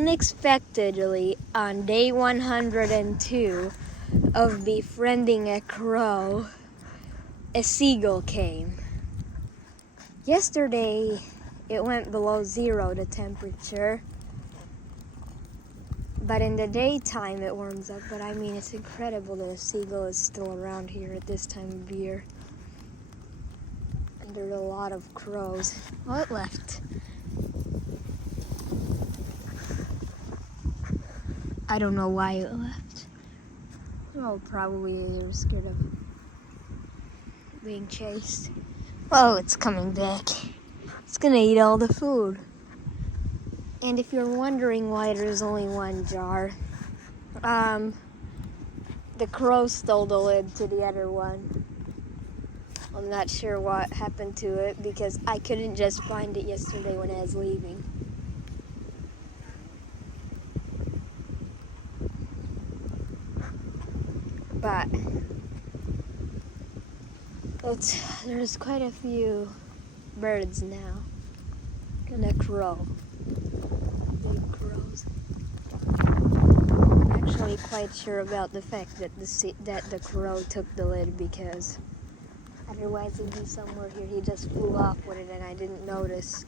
unexpectedly, on day 102 of befriending a crow, a seagull came. Yesterday, it went below 0, the temperature. But in the daytime, it warms up. But I mean, it's incredible that a seagull is still around here at this time of year. And there's a lot of crows. Oh, it left. I don't know why it left. Oh, probably they were scared of being chased. Oh, it's coming back. It's gonna eat all the food. And if you're wondering why there's only one jar, the crow stole the lid to the other one. I'm not sure what happened to it because I couldn't just find it yesterday when I was leaving. But there's quite a few birds now and a crow. Big crows. I'm actually quite sure about the fact that the crow took the lid because otherwise it'd be somewhere here. He just flew off with it and I didn't notice.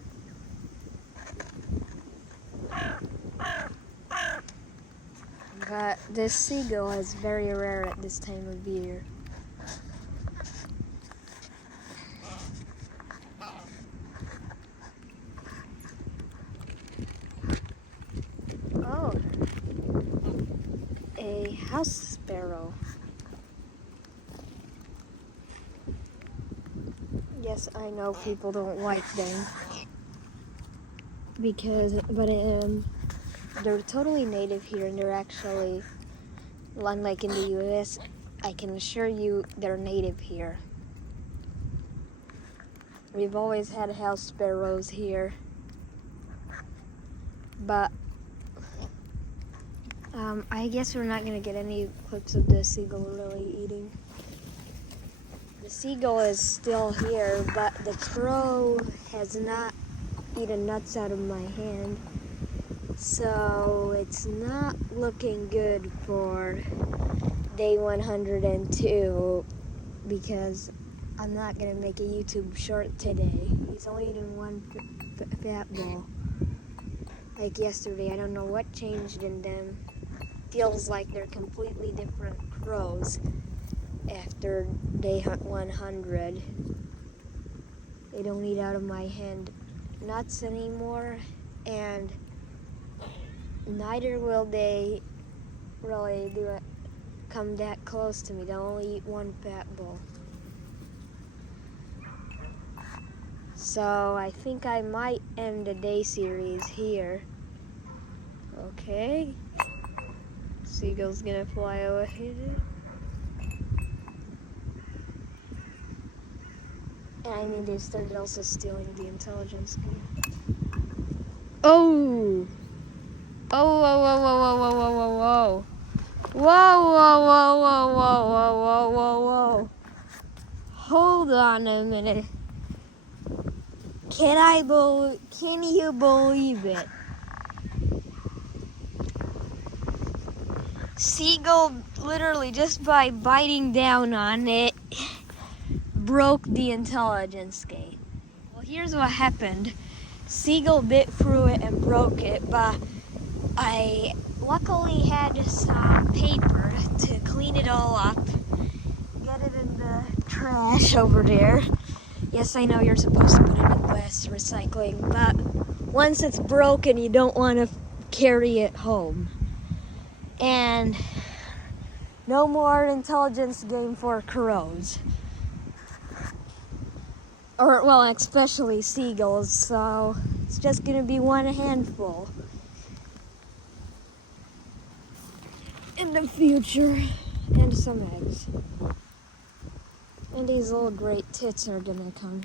But this seagull is very rare at this time of year. Oh, a house sparrow. Yes, I know people don't like them but they're totally native here, and they're actually, unlike in the U.S., I can assure you they're native here. We've always had house sparrows here, but I guess we're not going to get any clips of the seagull really eating. The seagull is still here, but the crow has not eaten nuts out of my hand. So it's not looking good for day 102 because I'm not going to make a YouTube short today. He's only eaten one fat ball. Like yesterday, I don't know what changed in them. Feels like they're completely different crows after day 100. They don't eat out of my hand nuts anymore, and neither will they really come that close to me. They'll only eat one fat bowl. So I think I might end the day series here. Okay. Seagull's gonna fly away. And I mean, they started also stealing the intelligence game. Oh! Oh, whoa, whoa, whoa, whoa, whoa, whoa, whoa, whoa. Whoa, whoa, whoa, whoa, whoa, whoa, whoa, whoa, whoa. Hold on a minute. Can you believe it? Seagull literally just by biting down on it broke the intelligence gate. Well, here's what happened. Seagull bit through it and broke it, but I luckily had some paper to clean it all up, get it in the trash over there. Yes, I know you're supposed to put it in glass recycling, but once it's broken, you don't want to carry it home. And no more intelligence game for crows. Or, well, especially seagulls, so it's just gonna be one handful in the future, and some eggs. And these little great tits are gonna come